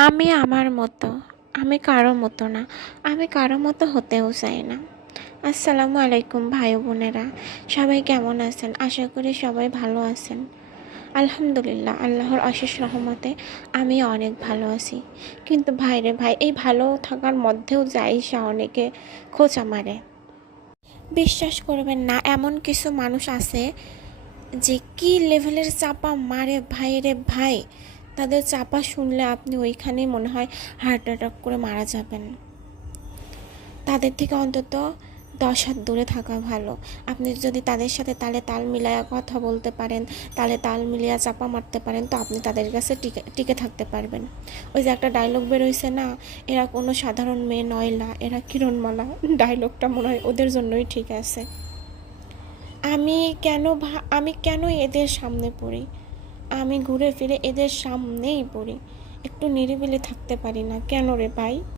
আমি আমার মতো, আমি কারো মতো না, আমি কারো মতো হতেও চাই না। আসসালামু আলাইকুম ভাই বোনেরা, সবাই কেমন আছেন? আশা করি সবাই ভালো আছেন। আলহামদুলিল্লাহ, আল্লাহর অশেষ রহমতে আমি অনেক ভালো আছি। কিন্তু ভাইরে ভাই, এই ভালো থাকার মধ্যেও যাইসা অনেকে খোঁচা মারে। বিশ্বাস করবেন না, এমন কিছু মানুষ আছে যে কি লেভেলের চাপা মারে ভাইরে ভাই, তাদের চাপা শুনলে আপনি ওইখানেই মনে হয় হার্ট অ্যাটাক করে মারা যাবেন। তাদের থেকে অন্তত 10 হাত দূরে থাকা ভালো। আপনি যদি তাদের সাথে তালে তাল মিলায়া কথা বলতে পারেন, তালে তাল মিলিয়ে চাপা মারতে পারেন, তো আপনি তাদের কাছে টিকে টিকে থাকতে পারবেন। ওই যে একটা ডায়লগ বেরোইছে না, এরা কোনো সাধারণ মেয়ে নয়লা, এরা কিরণমালা। ডায়লগটা মনে হয় ওদের জন্যই ঠিক আছে। আমি কেন এদের সামনে পড়ি? আমি ঘুরে ফিরে এদের সামনেই পড়ি। একটু নিরিবিলি থাকতে পারি না কেন রে ভাই?